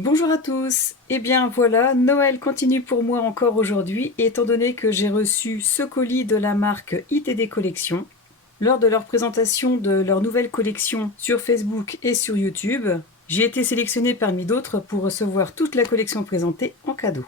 Bonjour à tous. Eh bien voilà, Noël continue pour moi encore aujourd'hui, étant donné que j'ai reçu ce colis de la marque ITD Collection. Lors de leur présentation de leur nouvelle collection sur Facebook et sur YouTube, j'ai été sélectionnée parmi d'autres pour recevoir toute la collection présentée en cadeau.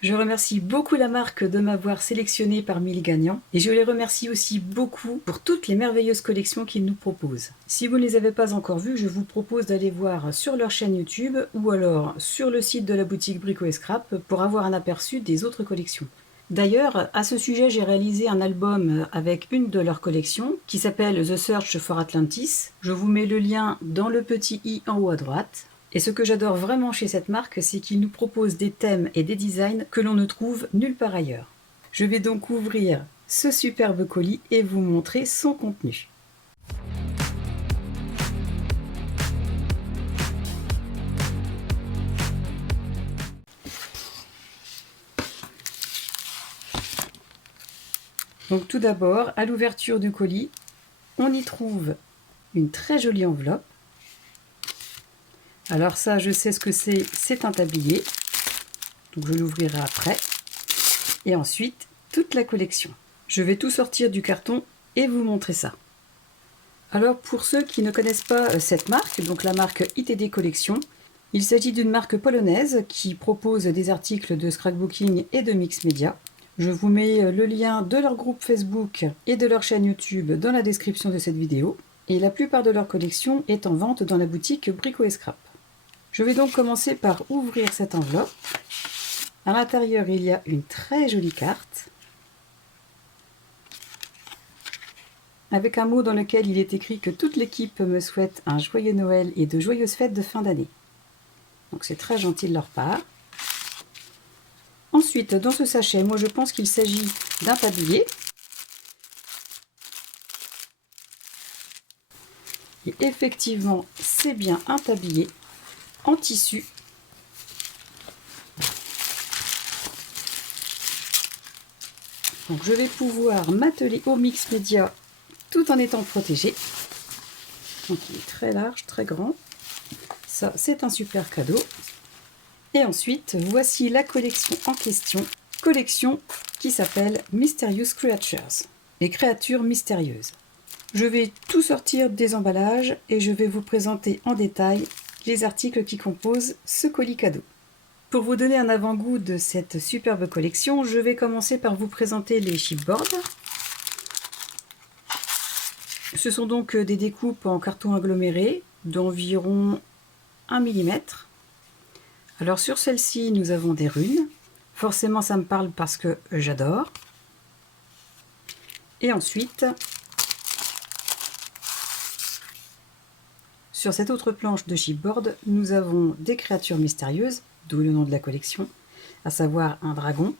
Je remercie beaucoup la marque de m'avoir sélectionnée parmi les gagnants et je les remercie aussi beaucoup pour toutes les merveilleuses collections qu'ils nous proposent. Si vous ne les avez pas encore vues, je vous propose d'aller voir sur leur chaîne YouTube ou alors sur le site de la boutique Brico & Scrap pour avoir un aperçu des autres collections. D'ailleurs, à ce sujet, j'ai réalisé un album avec une de leurs collections qui s'appelle The Search for Atlantis. Je vous mets le lien dans le petit i en haut à droite. Et ce que j'adore vraiment chez cette marque, c'est qu'ils nous proposent des thèmes et des designs que l'on ne trouve nulle part ailleurs. Je vais donc ouvrir ce superbe colis et vous montrer son contenu. Donc tout d'abord, à l'ouverture du colis, on y trouve une très jolie enveloppe. Alors ça, je sais ce que c'est un tablier. Donc je l'ouvrirai après. Et ensuite, toute la collection. Je vais tout sortir du carton et vous montrer ça. Alors pour ceux qui ne connaissent pas cette marque, donc la marque ITD Collection, il s'agit d'une marque polonaise qui propose des articles de scrapbooking et de mix média. Je vous mets le lien de leur groupe Facebook et de leur chaîne YouTube dans la description de cette vidéo. Et la plupart de leur collection est en vente dans la boutique Brico & Scrap. Je vais donc commencer par ouvrir cette enveloppe. À l'intérieur, il y a une très jolie carte avec un mot dans lequel il est écrit que toute l'équipe me souhaite un joyeux Noël et de joyeuses fêtes de fin d'année. Donc c'est très gentil de leur part. Ensuite, dans ce sachet, moi je pense qu'il s'agit d'un tablier. Et effectivement, c'est bien un tablier en tissu. Donc je vais pouvoir m'atteler au mix média tout en étant protégé. Donc il est très large, très grand. Ça, c'est un super cadeau. Et ensuite, voici la collection en question. Collection qui s'appelle Mysterious Creatures. Les créatures mystérieuses. Je vais tout sortir des emballages et je vais vous présenter en détail les articles qui composent ce colis cadeau. Pour vous donner un avant-goût de cette superbe collection, je vais commencer par vous présenter les chipboards. Ce sont donc des découpes en carton aggloméré d'environ 1 mm. Alors sur celle-ci, nous avons des runes. Forcément, ça me parle parce que j'adore. Et ensuite, sur cette autre planche de chipboard, nous avons des créatures mystérieuses, d'où le nom de la collection, à savoir un dragon,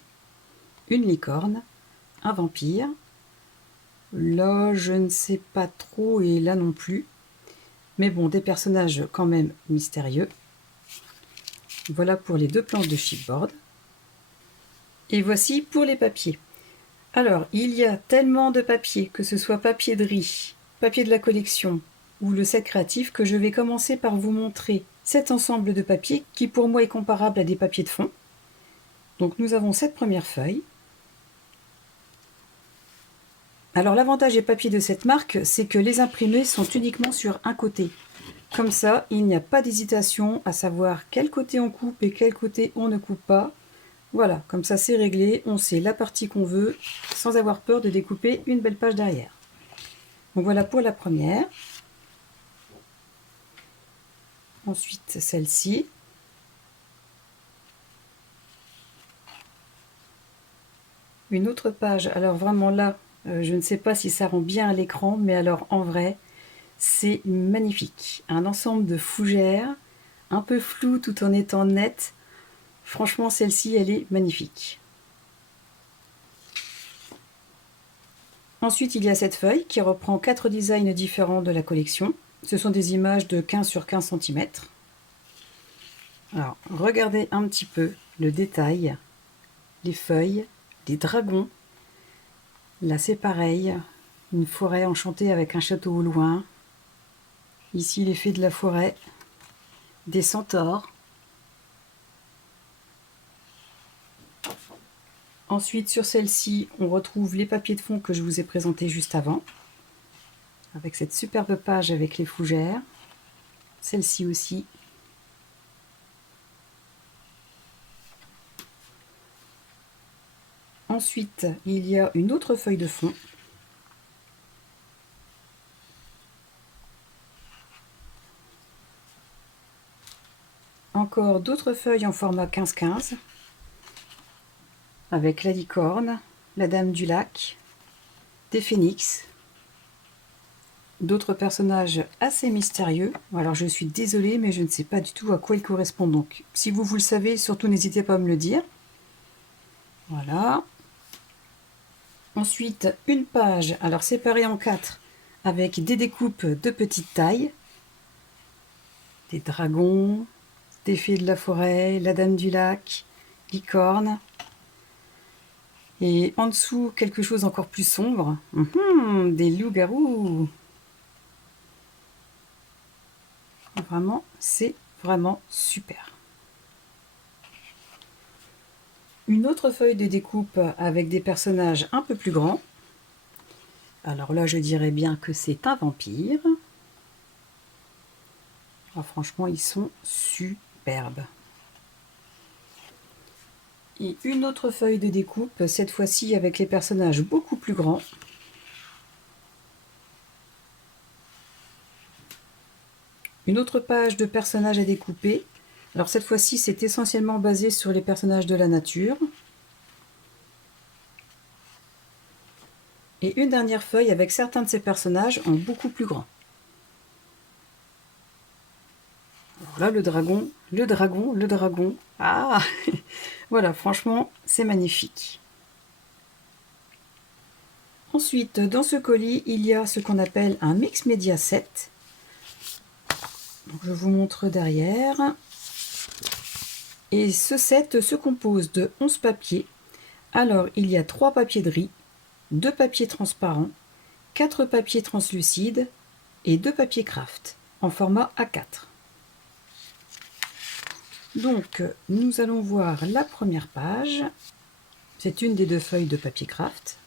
une licorne, un vampire. Là, je ne sais pas trop et là non plus. Mais bon, des personnages quand même mystérieux. Voilà pour les deux planches de chipboard. Et voici pour les papiers. Alors, il y a tellement de papiers, que ce soit papier de riz, papier de la collection ou le set créatif, que je vais commencer par vous montrer cet ensemble de papiers qui pour moi est comparable à des papiers de fond. Donc nous avons cette première feuille. Alors l'avantage des papiers de cette marque, c'est que les imprimés sont uniquement sur un côté. Comme ça, il n'y a pas d'hésitation à savoir quel côté on coupe et quel côté on ne coupe pas. Voilà, comme ça c'est réglé, on sait la partie qu'on veut sans avoir peur de découper une belle page derrière. Donc voilà pour la première. Ensuite celle-ci. Une autre page, alors vraiment là, je ne sais pas si ça rend bien à l'écran, mais alors en vrai, c'est magnifique. Un ensemble de fougères, un peu flou tout en étant net. Franchement, celle-ci, elle est magnifique. Ensuite, il y a cette feuille qui reprend 4 designs différents de la collection. Ce sont des images de 15 sur 15 cm. Alors, regardez un petit peu le détail, les feuilles, les dragons. Là, c'est pareil, une forêt enchantée avec un château au loin. Ici, les fées de la forêt, des centaures. Ensuite, sur celle-ci, on retrouve les papiers de fond que je vous ai présentés juste avant, avec cette superbe page avec les fougères. Celle-ci aussi. Ensuite, il y a une autre feuille de fond. Encore d'autres feuilles en format 15-15, avec la licorne, la dame du lac, des phénix, d'autres personnages assez mystérieux. Alors je suis désolée, mais je ne sais pas du tout à quoi ils correspondent. Donc si vous le savez, surtout n'hésitez pas à me le dire. Voilà. Ensuite, une page, alors séparée en 4, avec des découpes de petite taille, des dragons, des fées de la forêt, la dame du lac, licorne. Et en dessous, quelque chose encore plus sombre. Des loups-garous. Vraiment, c'est vraiment super. Une autre feuille de découpe avec des personnages un peu plus grands. Alors là, je dirais bien que c'est un vampire. Ah, franchement, ils sont superbes. Et une autre feuille de découpe, cette fois-ci avec les personnages beaucoup plus grands. Une autre page de personnages à découper. Alors cette fois-ci, c'est essentiellement basé sur les personnages de la nature. Et une dernière feuille avec certains de ces personnages en beaucoup plus grand. Alors là, le dragon, le dragon, le dragon. Ah voilà, franchement, c'est magnifique. Ensuite, dans ce colis, il y a ce qu'on appelle un mix média set. Donc, je vous montre derrière. Et ce set se compose de 11 papiers. Alors, il y a 3 papiers de riz, 2 papiers transparents, 4 papiers translucides et 2 papiers craft en format A4. Donc, nous allons voir la première page. C'est une des 2 feuilles de papier craft.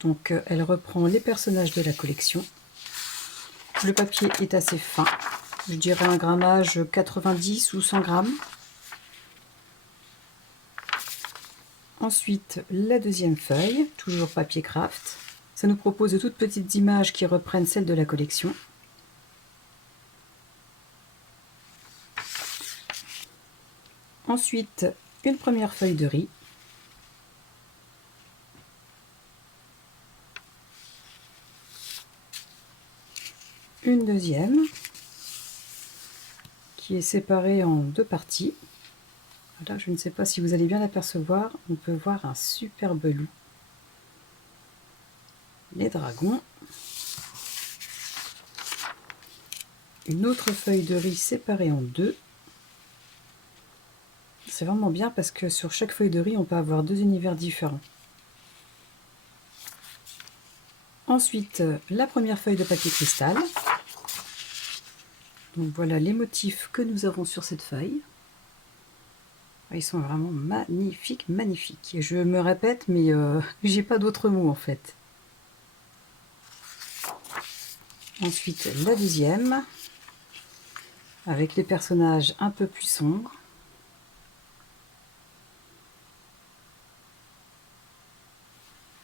Donc, elle reprend les personnages de la collection. Le papier est assez fin. Je dirais un grammage 90 ou 100 grammes. Ensuite, la deuxième feuille, toujours papier craft. Ça nous propose de toutes petites images qui reprennent celles de la collection. Ensuite, une première feuille de riz. Une deuxième, qui est séparée en 2 parties. Là, je ne sais pas si vous allez bien l'apercevoir, on peut voir un superbe loup. Les dragons. Une autre feuille de riz séparée en 2. C'est vraiment bien parce que sur chaque feuille de riz, on peut avoir 2 univers différents. Ensuite, la première feuille de papier cristal. Donc voilà les motifs que nous avons sur cette feuille. Ils sont vraiment magnifiques, magnifiques. Et je me répète, mais j'ai pas d'autres mots en fait. Ensuite, la deuxième, avec les personnages un peu plus sombres.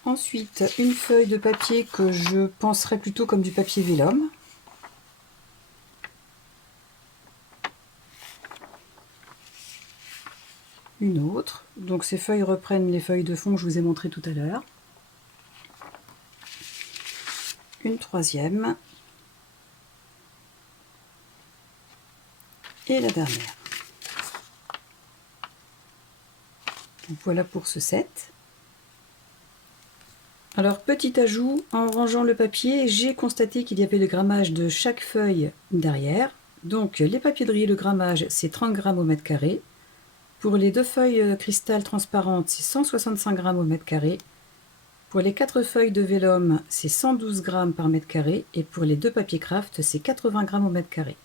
Ensuite, une feuille de papier que je penserais plutôt comme du papier vélum. Une autre. Donc ces feuilles reprennent les feuilles de fond que je vous ai montrées tout à l'heure. Une troisième. Et la dernière. Donc voilà pour ce set. Alors petit ajout, en rangeant le papier, j'ai constaté qu'il y avait le grammage de chaque feuille derrière. Donc les papiers de riz, le grammage c'est 30 grammes au mètre carré. Pour les 2 feuilles cristal transparentes, c'est 165 grammes au mètre carré. Pour les 4 feuilles de vélum, c'est 112 grammes par mètre carré. Et pour les 2 papiers craft, c'est 80 grammes au mètre carré.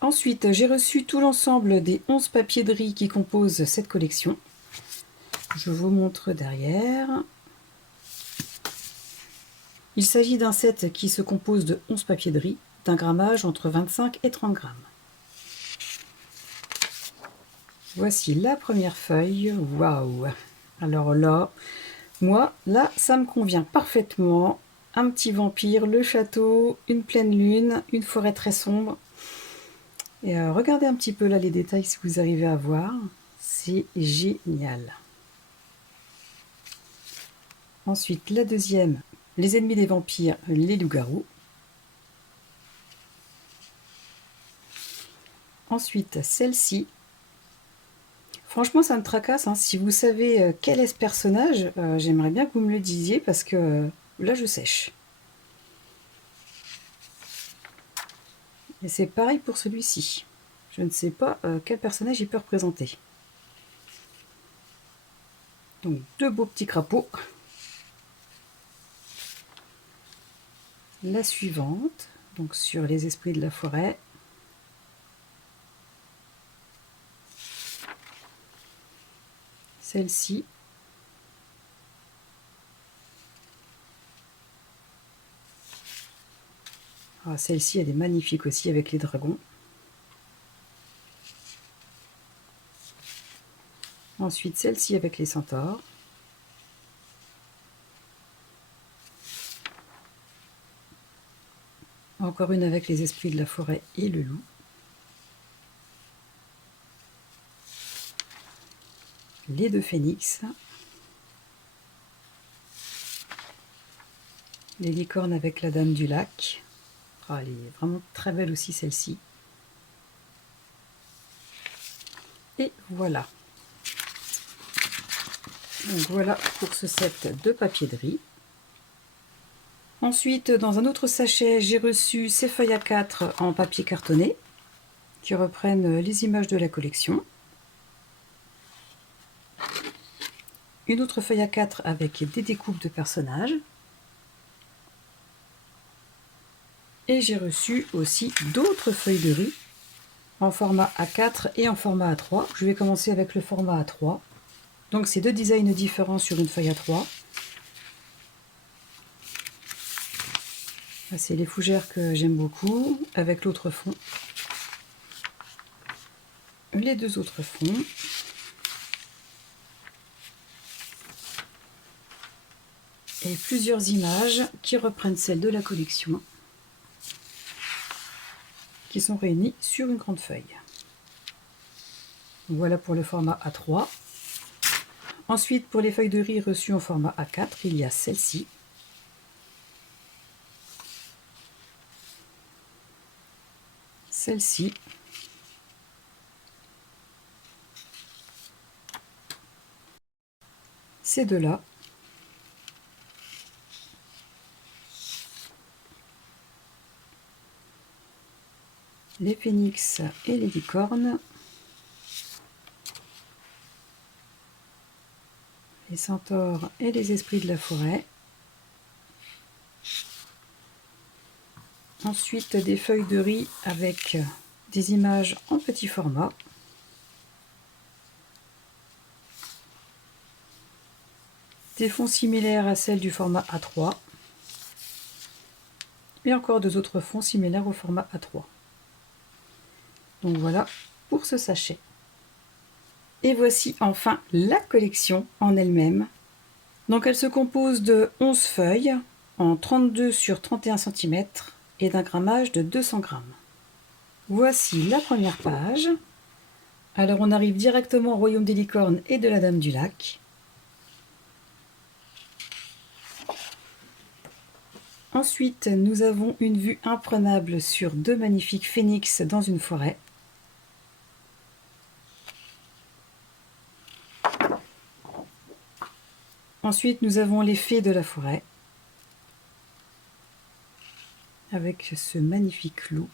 Ensuite, j'ai reçu tout l'ensemble des 11 papiers de riz qui composent cette collection. Je vous montre derrière. Il s'agit d'un set qui se compose de 11 papiers de riz, d'un grammage entre 25 et 30 grammes. Voici la première feuille. Waouh! Alors là, moi, là, ça me convient parfaitement. Un petit vampire, le château, une pleine lune, une forêt très sombre. Et regardez un petit peu là les détails si vous arrivez à voir. C'est génial. Ensuite, la deuxième, les ennemis des vampires, les loups-garous. Ensuite, celle-ci. Franchement, ça me tracasse, hein. Si vous savez quel est ce personnage, j'aimerais bien que vous me le disiez parce que là, je sèche. Et c'est pareil pour celui-ci. Je ne sais pas quel personnage il peut représenter. Donc, deux beaux petits crapauds. La suivante, donc sur les esprits de la forêt. Celle-ci. Ah, celle-ci, elle est magnifique aussi avec les dragons. Ensuite, celle-ci avec les centaures. Encore une avec les esprits de la forêt et le loup. Les deux phénix. Les licornes avec la dame du lac. Ah, elle est vraiment très belle aussi celle-ci. Et voilà. Donc voilà pour ce set de papier de riz. Ensuite, dans un autre sachet, j'ai reçu ces feuilles A4 en papier cartonné qui reprennent les images de la collection. Une autre feuille A4 avec des découpes de personnages. Et j'ai reçu aussi d'autres feuilles de riz en format A4 et en format A3. Je vais commencer avec le format A3. Donc c'est deux designs différents sur une feuille A3. C'est les fougères que j'aime beaucoup, avec l'autre fond. Les deux autres fonds. Et plusieurs images qui reprennent celles de la collection, qui sont réunies sur une grande feuille. Voilà pour le format A3. Ensuite, pour les feuilles de riz reçues en format A4, il y a celle-ci. Celle-ci. Ces deux-là. Les phénix et les licornes. Les centaures et les esprits de la forêt. Ensuite, des feuilles de riz avec des images en petit format. Des fonds similaires à celles du format A3. Et encore deux autres fonds similaires au format A3. Donc voilà pour ce sachet. Et voici enfin la collection en elle-même. Donc elle se compose de 11 feuilles en 32 sur 31 cm et d'un grammage de 200 grammes. Voici la première page. Alors on arrive directement au royaume des licornes et de la dame du lac. Ensuite, nous avons une vue imprenable sur deux magnifiques phénix dans une forêt. Ensuite, nous avons les fées de la forêt, avec ce magnifique loup.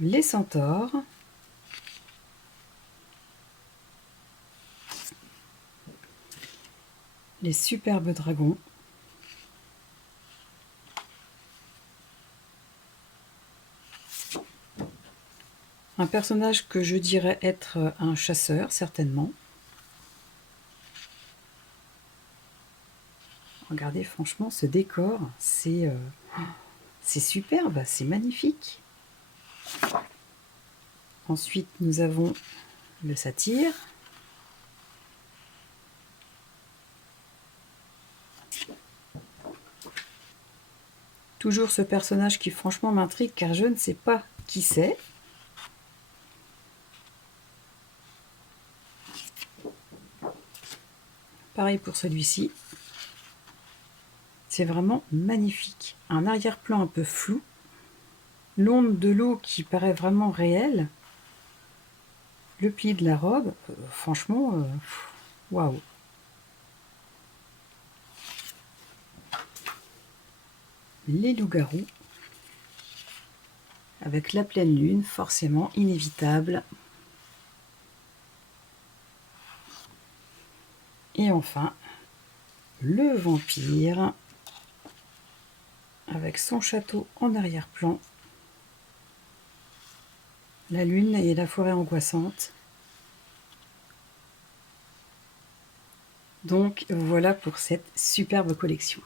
Les centaures. Les superbes dragons. Un personnage que je dirais être un chasseur, certainement. Regardez, franchement, ce décor, c'est superbe, c'est magnifique. Ensuite, nous avons le satyre. Toujours ce personnage qui franchement m'intrigue car je ne sais pas qui c'est. Pareil pour celui-ci. C'est vraiment magnifique. Un arrière-plan un peu flou. L'onde de l'eau qui paraît vraiment réelle. Le pli de la robe, franchement, waouh. Les loups-garous. Avec la pleine lune, forcément inévitable. Et enfin, le vampire, avec son château en arrière-plan, la lune et la forêt angoissante. Donc voilà pour cette superbe collection.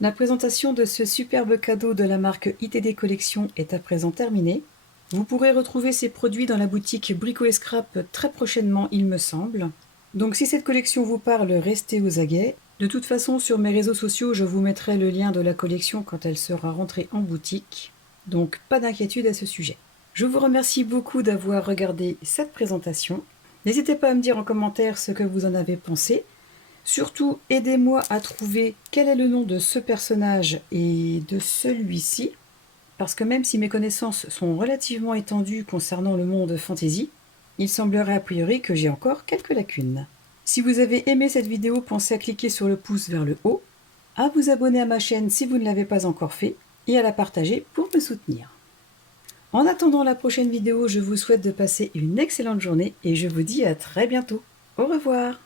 La présentation de ce superbe cadeau de la marque ITD Collection est à présent terminée. Vous pourrez retrouver ces produits dans la boutique Brico et Scrap très prochainement, il me semble. Donc si cette collection vous parle, restez aux aguets. De toute façon, sur mes réseaux sociaux, je vous mettrai le lien de la collection quand elle sera rentrée en boutique. Donc pas d'inquiétude à ce sujet. Je vous remercie beaucoup d'avoir regardé cette présentation. N'hésitez pas à me dire en commentaire ce que vous en avez pensé. Surtout, aidez-moi à trouver quel est le nom de ce personnage et de celui-ci. Parce que même si mes connaissances sont relativement étendues concernant le monde fantasy, il semblerait a priori que j'ai encore quelques lacunes. Si vous avez aimé cette vidéo, pensez à cliquer sur le pouce vers le haut, à vous abonner à ma chaîne si vous ne l'avez pas encore fait, et à la partager pour me soutenir. En attendant la prochaine vidéo, je vous souhaite de passer une excellente journée et je vous dis à très bientôt. Au revoir!